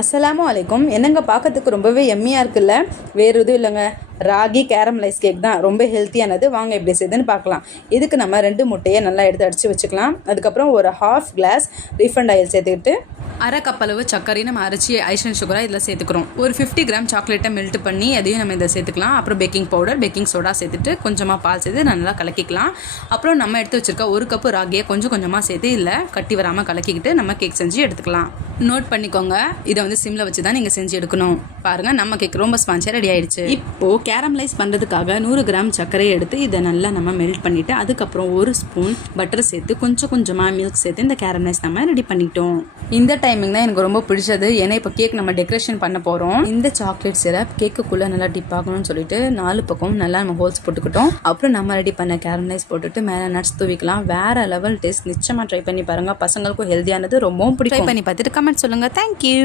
அஸ்ஸலாமு அலைக்கும். என்னங்க பார்க்கறதுக்கு ரொம்பவே எம்மியாக இருக்குல்ல? வேறு எதுவும் இல்லைங்க, ராகி கேரமலைஸ் கேக் தான். ரொம்ப ஹெல்த்தியானது. வாங்க எப்படி செய்யுதுன்னு பார்க்கலாம். இதுக்கு நம்ம 2 முட்டையை நல்லா எடுத்து அடித்து வச்சுக்கலாம். அதுக்கப்புறம் ஒரு ½ கிளாஸ் ரீஃபண்ட் ஆயில் சேர்த்துக்கிட்டு அரை கப் அளவு சர்க்கரையும் நம்ம அரைச்சி ஐஸ் அண்ட் சுகராக இதில் சேர்த்துக்கிறோம். ஒரு 50 கிராம் சாக்லேட்டை மெல்ட் பண்ணி அதையும் நம்ம இதை சேர்த்துக்கலாம். அப்புறம் பேக்கிங் பவுடர், பேக்கிங் சோடா சேர்த்துட்டு கொஞ்சமாக பால் சேர்த்து நல்லா கலக்கிக்கலாம். அப்புறம் நம்ம எடுத்து வச்சிருக்க 1 கப்பு ராகியை கொஞ்சம் கொஞ்சமாக சேர்த்து இல்லை கட்டி வராமல் கலக்கிக்கிட்டு நம்ம கேக் செஞ்சு எடுத்துக்கலாம். நோட் பண்ணிக்கோங்க, இதை வந்து சிம்மில் வச்சு தான் நீங்கள் செஞ்சு எடுக்கணும். பாருங்கள், நம்ம கேக் ரொம்ப ஸ்பான்ஸாக ரெடி ஆகிடுச்சு. இப்போது கேரமலைஸ் பண்ணுறதுக்காக 100 கிராம் சர்க்கரையை எடுத்து இதை நல்லா நம்ம மெல்ட் பண்ணிவிட்டு அதுக்கப்புறம் 1 ஸ்பூன் பட்டர் சேர்த்து கொஞ்சம் கொஞ்சமாக மில்க் சேர்த்து இந்த கேரமலைஸ் நம்ம ரெடி பண்ணிட்டோம். இந்த டைமிங் தான் எனக்கு ரொம்ப பிடிச்சது. ஏன்னா இப்போ கேக் நம்ம டெக்கரேஷன் பண்ண போகிறோம். இந்த சாக்லேட் சிரப் கேக்குள்ளே நல்லா டிப் ஆகணும்னு சொல்லிட்டு 4 பக்கம் நல்லா நம்ம ஹோல்ஸ் போட்டுக்கிட்டோம். அப்புறம் நம்ம ரெடி பண்ண கேரமலைஸ் போட்டுட்டு மேலே நட்ஸ் தூவிக்கலாம். வேற லெவல் டேஸ்ட். நிச்சயமாக ட்ரை பண்ணி பாருங்கள். பசங்களுக்கும் ஹெல்த்தியானது, ரொம்பவும் பிடிக்கும். ட்ரை பண்ணி பார்த்துட்டு கமெண்ட் சொல்லுங்கள். தேங்க்யூ.